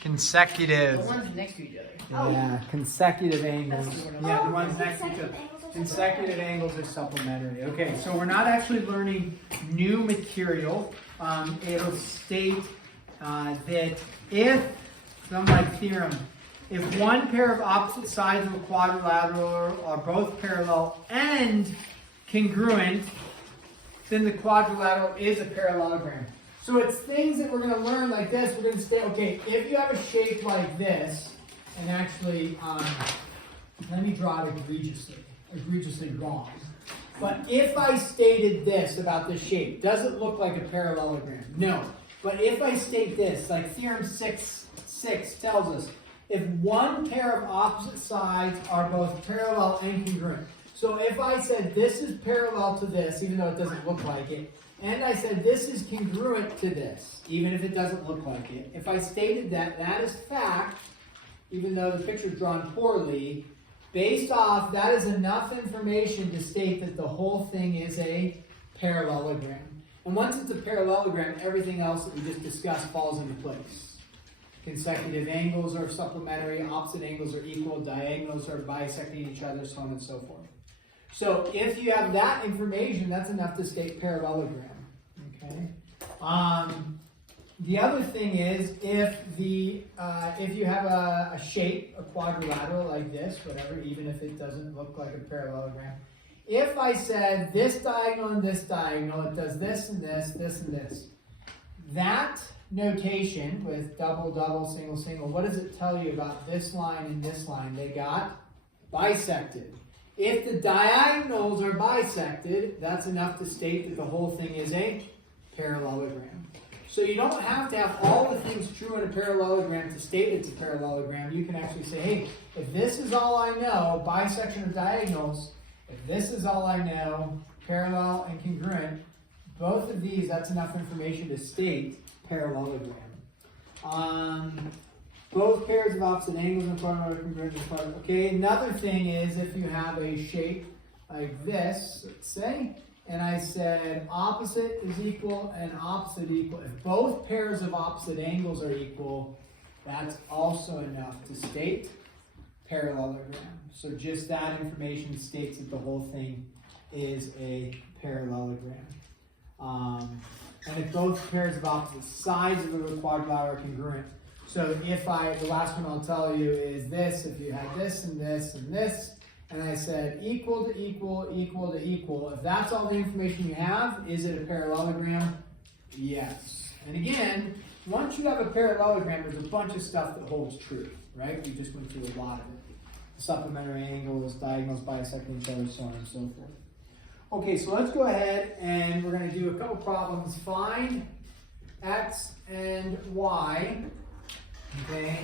Consecutive. The ones next to each other. Yeah, consecutive angles. That's the one. Yeah, the ones next to each other. Consecutive angles are supplementary. Okay, so we're not actually learning new material. It'll state that if, something like theorem, if one pair of opposite sides of a quadrilateral are both parallel and congruent, then the quadrilateral is a parallelogram. So it's things that we're going to learn like this. We're going to say, okay, if you have a shape like this, and actually, let me draw it egregiously wrong. But if I stated this about this shape, does it look like a parallelogram? No. But if I state this, like theorem 6 tells us, if one pair of opposite sides are both parallel and congruent. So if I said this is parallel to this, even though it doesn't look like it, and I said this is congruent to this, even if it doesn't look like it, if I stated that, that is fact, even though the picture is drawn poorly, based off, that is enough information to state that the whole thing is a parallelogram. And once it's a parallelogram, everything else that we just discussed falls into place. Consecutive angles are supplementary, opposite angles are equal, diagonals are bisecting each other, so on and so forth. So if you have that information, that's enough to state parallelogram. Okay. The other thing is if you have a shape, a quadrilateral like this, whatever, even if it doesn't look like a parallelogram. If I said this diagonal and this diagonal, it does this and this, this and this. That notation with double, double, single, single, what does it tell you about this line and this line? They got bisected. If the diagonals are bisected, that's enough to state that the whole thing is a parallelogram. So you don't have to have all the things true in a parallelogram to state it's a parallelogram. You can actually say, hey, if this is all I know, bisection of diagonals, if this is all I know, parallel and congruent, both of these, that's enough information to state parallelogram. Both pairs of opposite angles in front of congruent. Okay, another thing is if you have a shape like this, let's say, and I said opposite is equal and opposite equal. If both pairs of opposite angles are equal, that's also enough to state parallelogram. So just that information states that the whole thing is a parallelogram. And if both pairs of opposite sides of the quadrilateral are congruent. So if the last one I'll tell you is this, if you had this and this and this, and I said equal to equal, equal to equal, if that's all the information you have, is it a parallelogram? Yes. And again, once you have a parallelogram, there's a bunch of stuff that holds true, right? We just went through a lot of it. Supplementary angles, diagonals bisecting each other, so on and so forth. Okay, so let's go ahead and we're going to do a couple problems. Find x and y. Okay,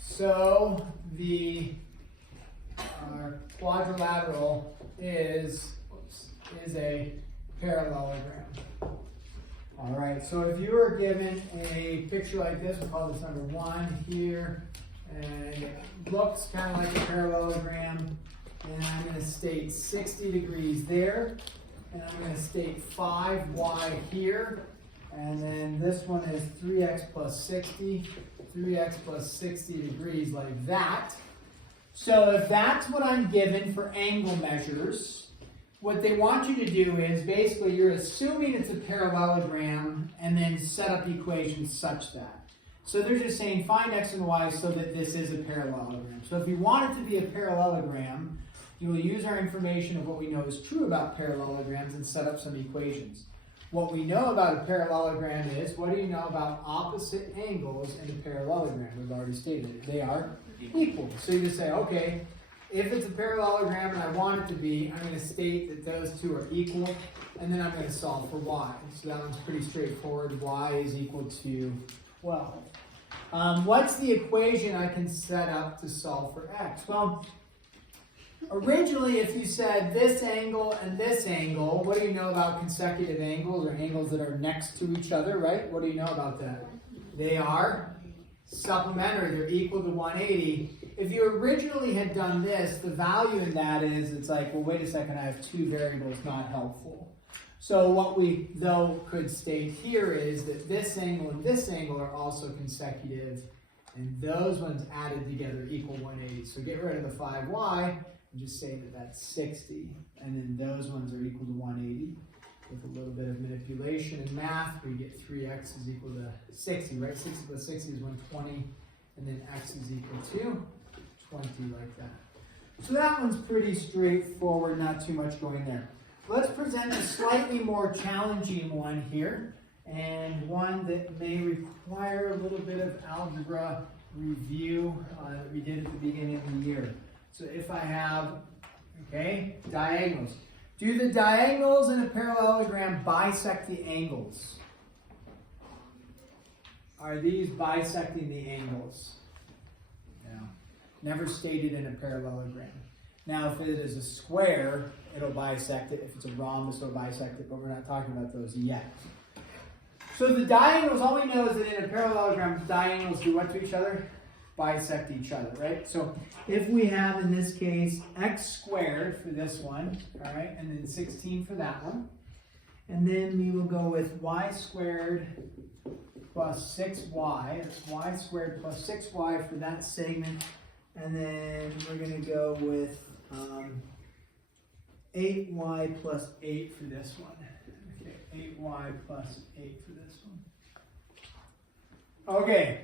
so the quadrilateral is a parallelogram. All right, so if you were given a picture like this, we'll call this number 1 here, and it looks kind of like a parallelogram, and I'm going to state 60 degrees there, and I'm going to state 5y here, and then this one is 3x plus 60 degrees like that. So if that's what I'm given for angle measures, what they want you to do is basically you're assuming it's a parallelogram and then set up equations such that. So they're just saying find x and y so that this is a parallelogram. So if you want it to be a parallelogram, you will use our information of what we know is true about parallelograms and set up some equations. What we know about a parallelogram is, what do you know about opposite angles in a parallelogram? We've already stated it. They are equal. So you just say, okay, if it's a parallelogram and I want it to be, I'm going to state that those two are equal, and then I'm going to solve for y. So that one's pretty straightforward. Y is equal to 12. What's the equation I can set up to solve for x? Well, originally, if you said this angle and this angle, what do you know about consecutive angles or angles that are next to each other, right? What do you know about that? They are supplementary. They're equal to 180. If you originally had done this, the value in that is, it's like, well, wait a second, I have two variables, not helpful. So what we, though, could state here is that this angle and this angle are also consecutive, and those ones added together equal 180. So get rid of the 5y and just say that that's 60, and then those ones are equal to 180. With a little bit of manipulation in math, we get 3x is equal to 60, right? 60 plus 60 is 120, and then x is equal to 20, like that. So that one's pretty straightforward, not too much going there. Let's present a slightly more challenging one here, and one that may require a little bit of algebra review that we did at the beginning of the year. So if I have, okay, diagonals. Do the diagonals in a parallelogram bisect the angles? Are these bisecting the angles? No. Never stated in a parallelogram. Now, if it is a square, it'll bisect it. If it's a rhombus, it'll bisect it, but we're not talking about those yet. So the diagonals, all we know is that in a parallelogram, diagonals do what to each other? Bisect each other, right? So if we have, in this case, x squared for this one, all right, and then 16 for that one, and then we will go with y squared plus 6y, that's y squared plus 6y for that segment, and then we're going to go with 8y plus 8 for this one. Okay, 8y plus 8 for this one. Okay,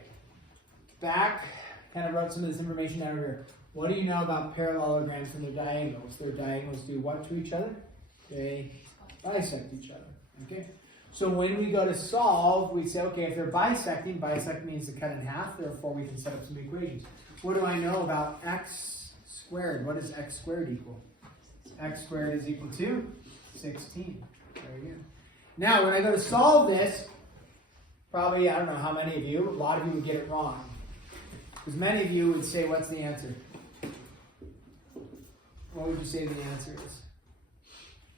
back. Kind of wrote some of this information down here. What do you know about parallelograms and their diagonals? Their diagonals do what to each other? They bisect each other. Okay. So when we go to solve, we say, okay, if they're bisecting, bisect means to cut in half. Therefore, we can set up some equations. What do I know about x squared? What does x squared equal? X squared is equal to 16. Very good. Now, when I go to solve this, probably, I don't know how many of you, a lot of you would get it wrong. Because many of you would say, what's the answer? What would you say the answer is?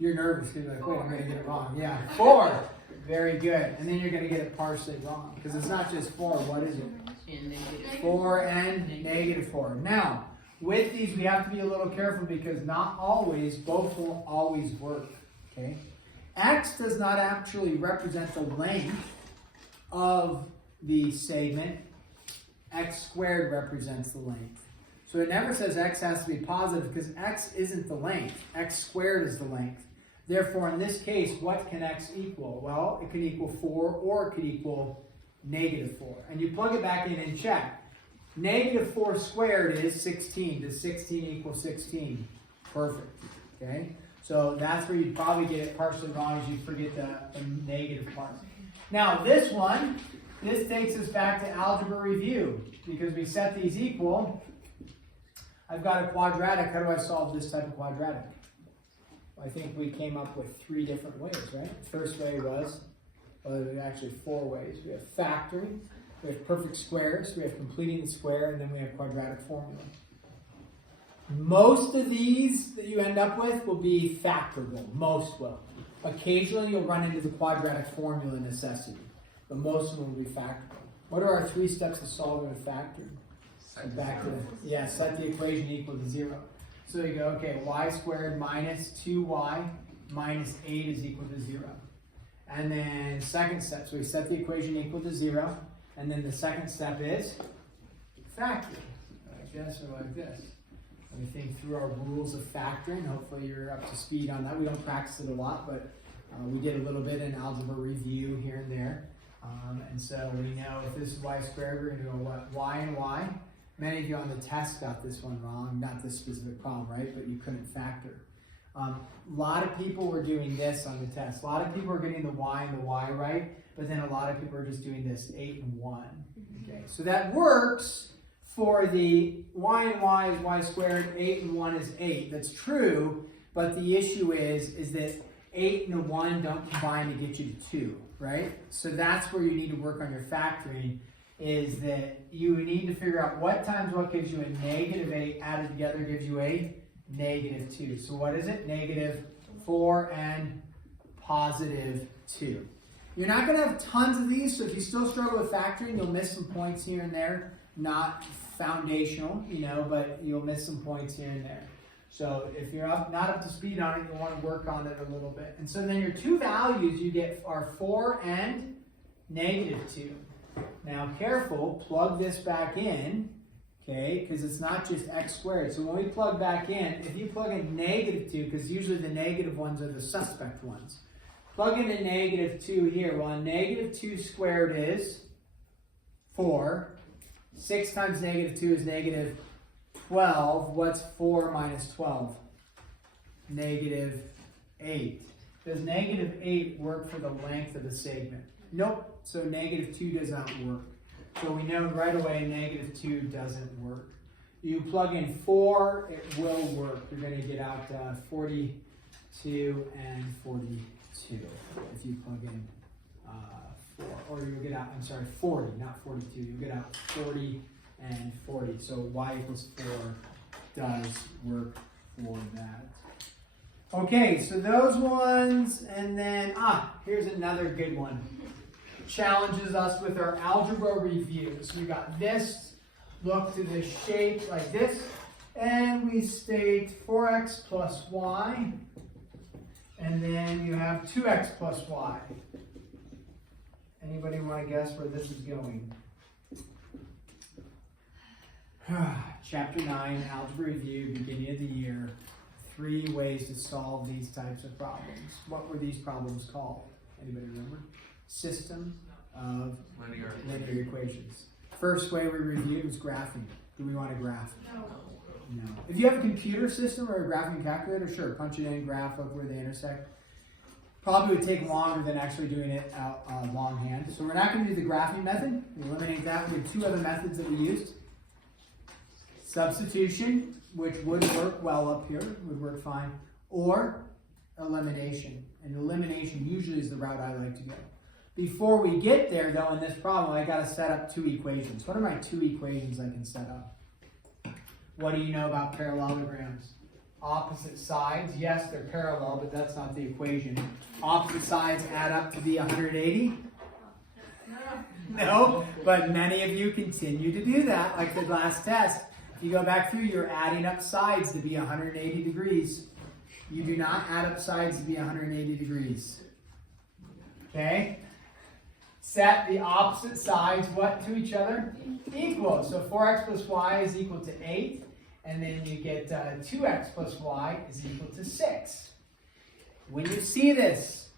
You're nervous because you're like, wait, I'm going to get it wrong. Yeah, 4. Very good. And then you're going to get it partially wrong. Because it's not just 4. What is it? 4 and negative 4. Now, with these, we have to be a little careful because not always, both will always work. Okay? X does not actually represent the length of the segment. X squared represents the length. So it never says x has to be positive because x isn't the length. X squared is the length. Therefore, in this case, what can x equal? Well, it could equal 4 or it could equal negative 4. And you plug it back in and check. Negative 4 squared is 16. Does 16 equal 16? Perfect. Okay? So that's where you'd probably get it partially wrong is you forget the negative part. Now, this one, this takes us back to algebra review because we set these equal. I've got a quadratic. How do I solve this type of quadratic? I think we came up with 3 different ways, right? First way was, well, there's actually 4 ways. We have factoring, we have perfect squares, we have completing the square, and then we have quadratic formula. Most of these that you end up with will be factorable. Most will. Occasionally you'll run into the quadratic formula necessity, but most of them will be factorable. What are our 3 steps to solving a factor? So back to set the equation equal to 0. So you go, okay, y squared minus 2y minus 8 is equal to 0. And then second step, so we set the equation equal to 0. And then the second step is factor, like this or like this. Let me think through our rules of factoring. Hopefully you're up to speed on that. We don't practice it a lot, but we did a little bit in algebra review here and there. And so we know if this is y squared, we're going to go what? Y and y. Many of you on the test got this one wrong, not this specific problem, right? But you couldn't factor. A lot of people were doing this on the test. A lot of people are getting the y and the y right, but then a lot of people are just doing this 8 and 1. Okay, so that works for the y and y is y squared, 8 and 1 is 8. That's true, but the issue is that 8 and a 1 don't combine to get you to 2, right? So that's where you need to work on your factoring, is that you need to figure out what times what gives you a negative 8 added together gives you a negative 2. So what is it? Negative 4 and positive 2. You're not going to have tons of these, so if you still struggle with factoring, you'll miss some points here and there. Not foundational, but you'll miss some points here and there. So if you're not up to speed on it, you want to work on it a little bit. And so then your two values you get are 4 and -2. Now careful, plug this back in, okay, because it's not just x squared. So when we plug back in, if you plug in -2, because usually the negative ones are the suspect ones, plug in a -2 here. Well, a -2 squared is 4. 6 times -2 is -12. What's 4 minus 12? -8. Does -8 work for the length of the segment? Nope. So -2 does not work. So we know right away -2 doesn't work. You plug in 4, it will work. You're going to get out 42 and 42 if you plug in 4. Or you'll get out, I'm sorry, 40, not 42. You'll get out 40 and 40. So y equals 4 does work for that. Okay, so those ones, and then, here's another good one. Challenges us with our algebra review. So we got this, look to the shape like this, and we state 4x plus y, and then you have 2x plus y. Anybody want to guess where this is going? Chapter 9, Algebra Review, beginning of the year. 3 ways to solve these types of problems. What were these problems called? Anybody remember? System of linear equations. First way we reviewed was graphing. Do we want to graph? No. If you have a computer system or a graphing calculator, sure, punch it in, graph, look where they intersect. Probably would take longer than actually doing it out longhand. So we're not going to do the graphing method. We eliminate that. We have 2 other methods that we used. Substitution, which would work well up here, would work fine, or elimination. And elimination usually is the route I like to go. Before we get there, though, in this problem, I got to set up 2 equations. What are my 2 equations I can set up? What do you know about parallelograms? Opposite sides, yes, they're parallel, but that's not the equation. Opposite sides add up to be 180? No, but many of you continue to do that, like the last test. If you go back through, you're adding up sides to be 180 degrees. You do not add up sides to be 180 degrees. Okay? Set the opposite sides, what, to each other? Equal. So 4x plus y is equal to 8. And then you get 2x plus y is equal to 6. When you see this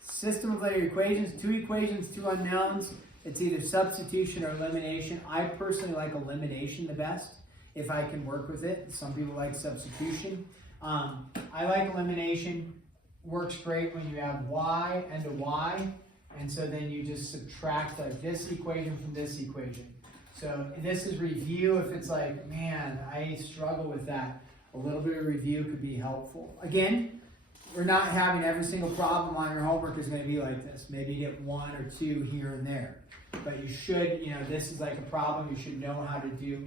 system of linear equations, 2 equations, 2 unknowns, it's either substitution or elimination. I personally like elimination the best if I can work with it. Some people like substitution. I like elimination. Works great when you have y and a y. And so then you just subtract like this equation from this equation. So this is review. If it's like, man, I struggle with that, a little bit of review could be helpful. Again, we're not having every single problem on your homework is going to be like this. Maybe you get 1 or 2 here and there. But you should, this is like a problem you should know how to do.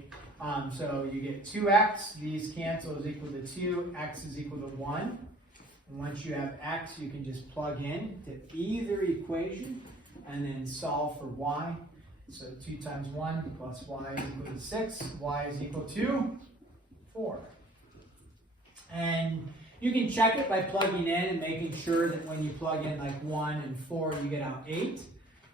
So you get 2x, these cancel is equal to 2, x is equal to 1. And once you have x, you can just plug in to either equation and then solve for y. So 2 times 1 plus y is equal to 6. Y is equal to 4. And you can check it by plugging in and making sure that when you plug in like 1 and 4, you get out 8.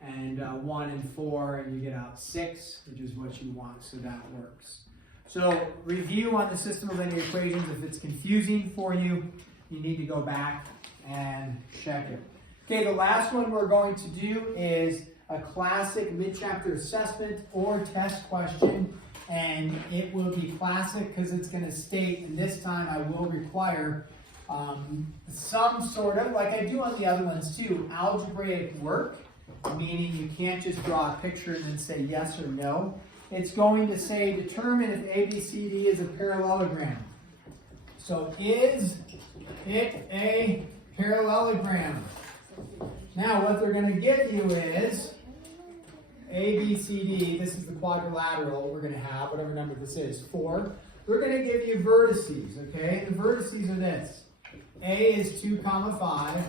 And 1 and 4, and you get out 6, which is what you want. So that works. So review on the system of linear equations. If it's confusing for you, you need to go back and check it. Okay, the last one we're going to do is a classic mid-chapter assessment or test question, and it will be classic because it's going to state, and this time I will require some sort of, like I do on the other ones too, algebraic work, meaning you can't just draw a picture and then say yes or no. It's going to say determine if ABCD is a parallelogram. So is it a parallelogram? Now what they're going to give you is ABCD, this is the quadrilateral we're going to have, whatever number this is, 4. They're going to give you vertices, okay? The vertices are this. A is 2, 5.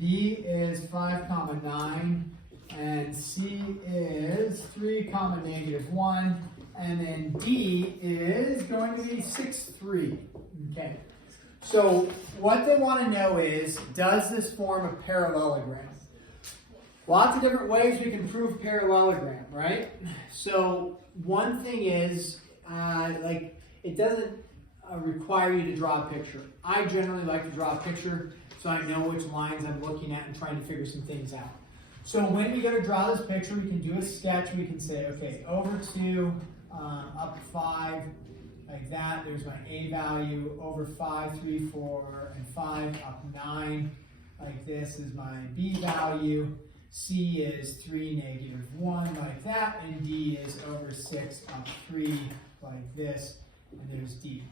B is 5, 9. And C is 3, -1. and then D is going to be 6, 3. Okay. So what they want to know is, does this form a parallelogram? Lots of different ways we can prove parallelogram, right? So one thing is, it doesn't require you to draw a picture. I generally like to draw a picture so I know which lines I'm looking at and trying to figure some things out. So when we go to draw this picture, we can do a sketch. We can say, okay, over 2, up 5, like that. There's my A value. Over 5, 3, 4, and 5, up 9. Like this is my B value. C is 3, negative 1, like that. And D is over 6, up 3, like this. And there's D.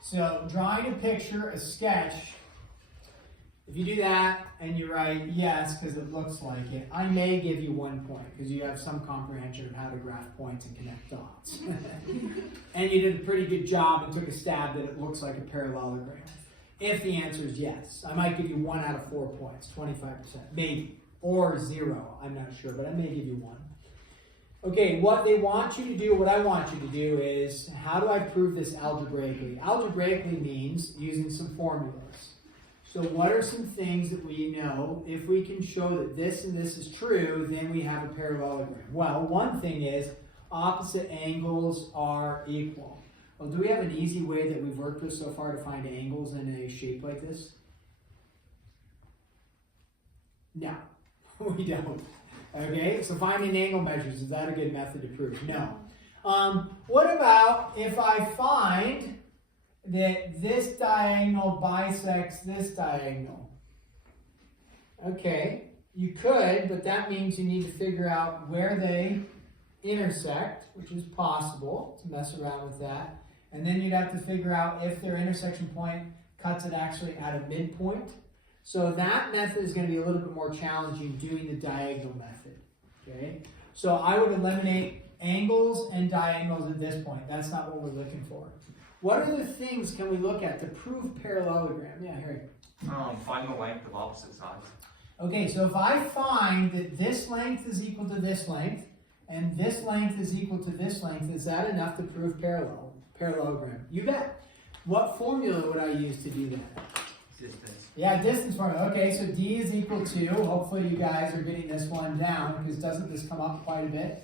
So drawing a picture, a sketch, if you do that and you write yes because it looks like it, I may give you 1 point because you have some comprehension of how to graph points and connect dots. And you did a pretty good job and took a stab that it looks like a parallelogram. If the answer is yes, I might give you 1 out of 4 points, 25%, maybe, or 0, I'm not sure, but I may give you 1. Okay, what they want you to do, what I want you to do is, how do I prove this algebraically? Algebraically means using some formulas. So what are some things that we know? If we can show that this and this is true, then we have a parallelogram. Well, one thing is, opposite angles are equal. Well, do we have an easy way that we've worked with so far to find angles in a shape like this? No, we don't. Okay, so finding angle measures, is that a good method to prove? No. What about if I find that this diagonal bisects this diagonal? Okay, you could, but that means you need to figure out where they intersect, which is possible to mess around with that. And then you'd have to figure out if their intersection point cuts it actually at a midpoint. So that method is going to be a little bit more challenging doing the diagonal method. Okay? So I would eliminate angles and diagonals at this point. That's not what we're looking for. What other things can we look at to prove parallelogram? Yeah, Harry. Find the length of opposite sides. Okay, so if I find that this length is equal to this length, and this length is equal to this length, is that enough to prove parallelogram? You bet. What formula would I use to do that? Distance. Yeah, distance formula. Okay, so D is equal to, hopefully you guys are getting this one down, because doesn't this come up quite a bit?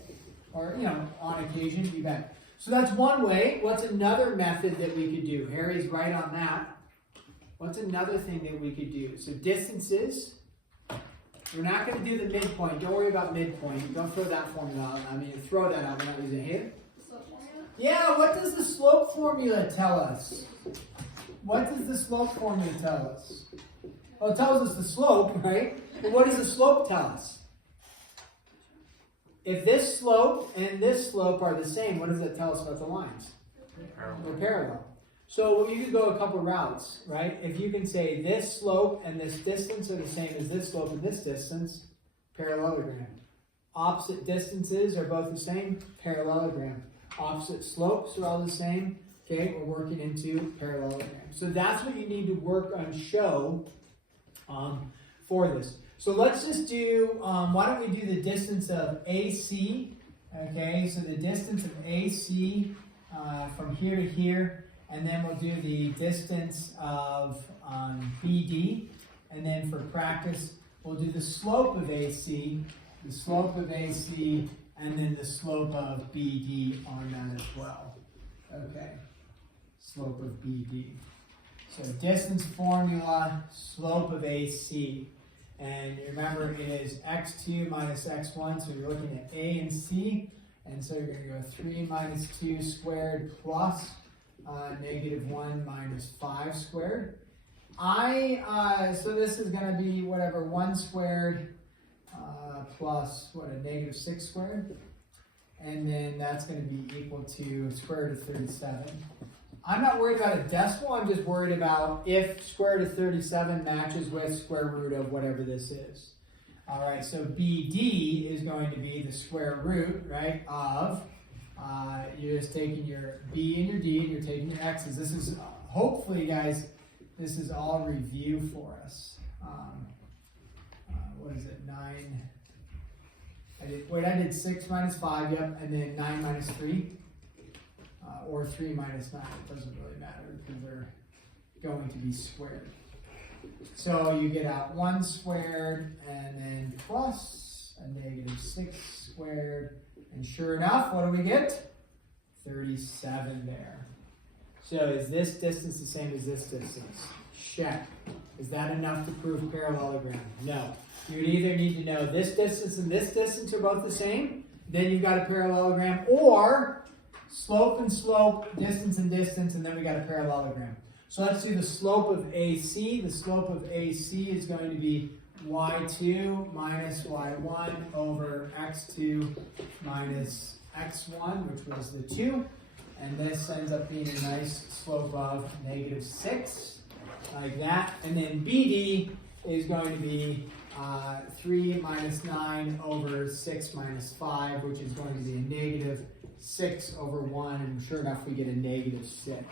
Or, on occasion, you bet. So that's one way. What's another method that we could do? Harry's right on that. What's another thing that we could do? So distances. We're not going to do the midpoint. Don't worry about midpoint. Don't throw that formula out. I mean, throw that out. We're not using it here. Slope formula? Yeah, what does the slope formula tell us? What does the slope formula tell us? Well, it tells us the slope, right? But what does the slope tell us? If this slope and this slope are the same, what does that tell us about the lines? They're parallel. So you could go a couple routes, right? If you can say this slope and this distance are the same as this slope and this distance, parallelogram. Opposite distances are both the same, parallelogram. Opposite slopes are all the same, okay? We're working into parallelogram. So that's what you need to work on, show for this. So let's just do, why don't we do the distance of AC, okay? So the distance of AC from here to here, and then we'll do the distance of BD, and then for practice, we'll do the slope of AC, and then the slope of BD on that as well, okay? Slope of BD. So distance formula, slope of AC. And remember, it is x2 minus x1, so you're looking at A and C. And so you're going to go 3 minus 2 squared plus negative 1 minus 5 squared. So this is going to be whatever, 1 squared plus, a negative 6 squared. And then that's going to be equal to square root of 37. I'm not worried about a decimal, I'm just worried about if square root of 37 matches with square root of whatever this is. All right, so BD is going to be the square root, right, of, you're just taking your B and your D and you're taking your X's. This is, hopefully, guys, this is all review for us. What is it, 9? I did 6 minus 5, yep, and then 9 minus 3. or 3 minus 9, it doesn't really matter because they're going to be squared. So you get out 1 squared and then plus a negative 6 squared. And sure enough, what do we get? 37 there. So is this distance the same as this distance? Check. Is that enough to prove parallelogram? No. You would either need to know this distance and this distance are both the same, then you've got a parallelogram, or slope and slope, distance and distance, and then we got a parallelogram. So let's do the slope of AC. The slope of AC is going to be y2 minus y1 over x2 minus x1, which was the 2. And this ends up being a nice slope of negative 6, like that. And then BD is going to be 3 minus 9 over 6 minus 5, which is going to be a negative 6 over 1. And sure enough, we get a negative 6.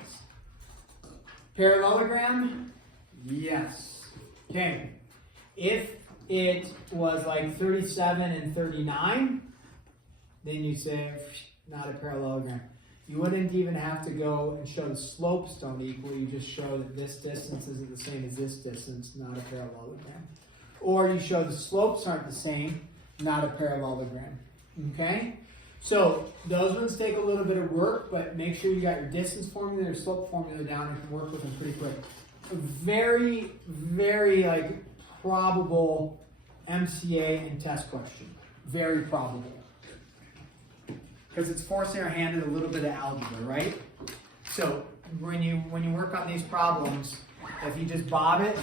Parallelogram? Yes. Okay. If it was like 37 and 39, then you say, not a parallelogram. You wouldn't even have to go and show the slopes don't equal. You just show that this distance isn't the same as this distance, not a parallelogram. Or you show the slopes aren't the same, not a parallelogram. Okay? So those ones take a little bit of work, but make sure you got your distance formula or slope formula down and can work with them pretty quick. A very, very like probable MCA and test question. Very probable. Because it's forcing our hand in a little bit of algebra, right? So when you work on these problems, if you just bob it,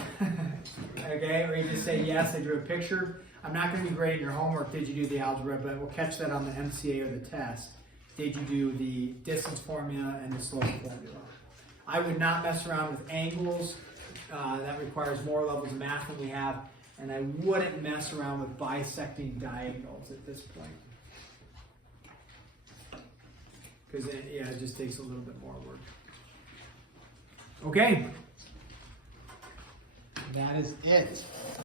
okay, or you just say yes, I drew a picture. I'm not going to be grading your homework. Did you do the algebra? But we'll catch that on the MCA or the test. Did you do the distance formula and the slope formula? I would not mess around with angles. That requires more levels of math than we have. And I wouldn't mess around with bisecting diagonals at this point. Because it just takes a little bit more work. Okay. That is it.